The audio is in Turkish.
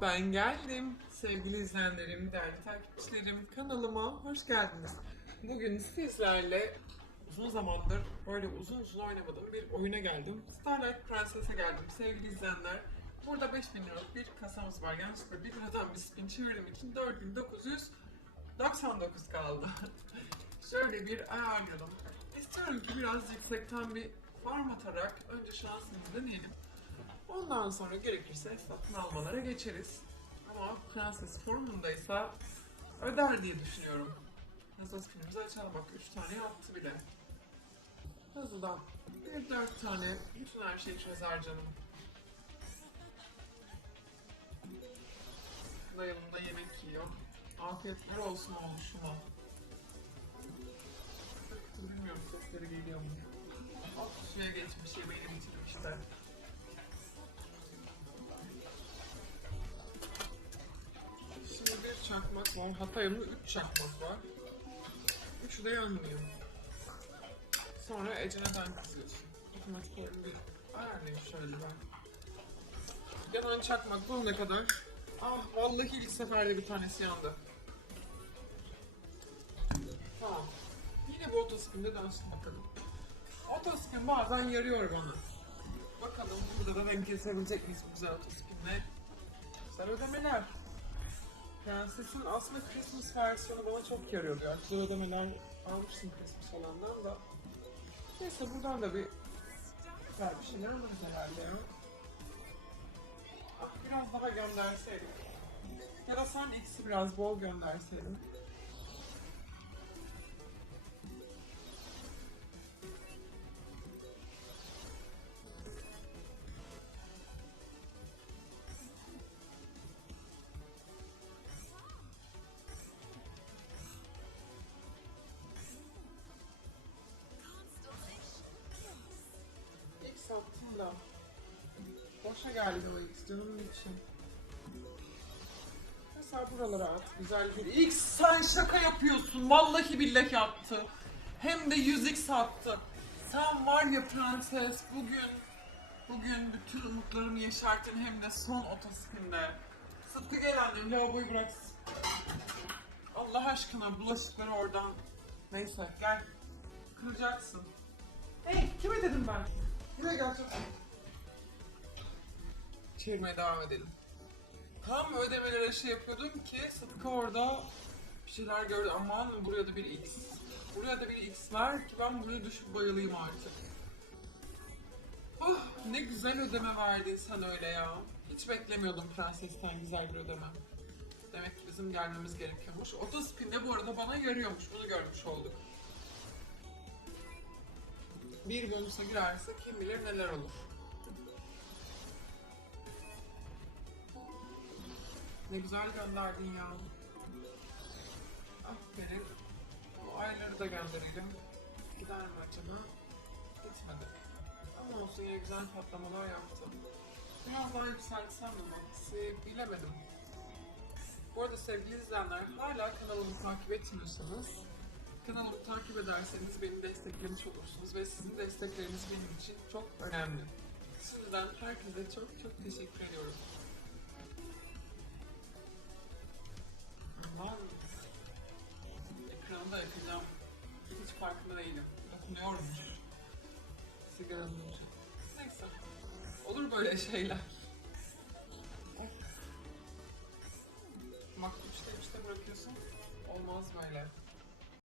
Ben geldim. Sevgili izleyenlerim, değerli takipçilerim kanalıma hoş geldiniz. Bugün sizlerle uzun zamandır böyle uzun uzun oynamadığım bir oyuna geldim. Starlight Princess'e geldim sevgili izleyenler. Burada 5000 liralık bir kasamız var. Yanlışlıkla 1 liradan bir spin çevirdiğim için 4999 kaldı. Şöyle bir ayarlayalım. İstiyorum ki biraz yüksekten bir farm atarak önce şansımızı deneyelim. Ondan sonra gerekirse satın almalara geçeriz. Ama prenses formundaysa öder diye düşünüyorum. Prenses filmimizi açalım bak 3 tane yaptı bile. Hızlıdan bir 4 tane bütün her şey çözer canım. Dayımda yemek yiyor. Afiyetler olsun olmuşuma. Bilmiyorum sesleri geliyor mu? Hop suya geçmiş yemeğini bitirmiş çakmak var. Hatay'ımda üç çakmak var. Üçü de yanmıyor. Sonra Ece neden kızıyorsun? Otomatik oyun bir ayarlayayım şöyle ben. Yanan çakmak bulana kadar. Ah vallahi ilk seferde bir tanesi yandı. Tamam. Yine bu otospinde dönsün bakalım. Otospin bazen yarıyor bana. Bakalım burada da denk kesebilecek miyiz bu güzel otospinle? Güzel ödemeler. Prensesin aslında Christmas versiyonu bana çok yarıyordu ya. Güzel ödemeler almıştım Christmas olandan da. Neyse buradan da bir güzel bir şeyler alırız herhalde ya. Ah, biraz daha gönderseydik. Ya da sen X'i biraz bol gönderseydin. Da. Boşa geldi o X canımın için. Mesela buralara at. Güzel bir X sen şaka yapıyorsun. Vallahi billahi yaptı. Hem de 100x attı. Sen var ya prenses bugün bugün bütün umutlarımı yeşerttin hem de son otospinde. Sıtkı gel annem lavaboyu bırak. Allah aşkına bulaşıkları oradan. Neyse gel. Kıracaksın. Hey kime dedim ben? Buraya gel çabuk. Çevirmeye devam edelim. Tam ödemelere şey yapıyordum ki Sıtkı orada bir şeyler gördü. Aman buraya da bir X. Buraya da bir X ver ki ben buraya düşüp bayılayım artık. Oh, ne güzel ödeme verdin sen öyle ya. Hiç beklemiyordum prensesten güzel bir ödeme. Demek ki bizim gelmemiz gerekiyormuş. Otospin de bu arada bana yarıyormuş. Bunu görmüş olduk. Bir bonusa girerse kim bilir neler olur. Ne güzel gönderdin ya. Aferin. Bu ayları da gönderelim. Gider acaba? Gitmedi. Ama olsun yine güzel patlamalar yaptım. Biraz daha yükseltsem mi Max'i bilemedim. Bu arada sevgili izleyenler hala kanalımı takip etmiyorsanız kanalımı takip ederseniz beni desteklemiş olursunuz ve sizin destekleriniz benim için çok önemli. Şimdiden herkese çok çok teşekkür ediyorum. Aman. Ekranı da yakacağım. Hiç farkında değilim. Dokunuyorum. Sigaranın ucu. Neyse. Olur böyle şeyler. Makbul işte işte bırakıyorsun.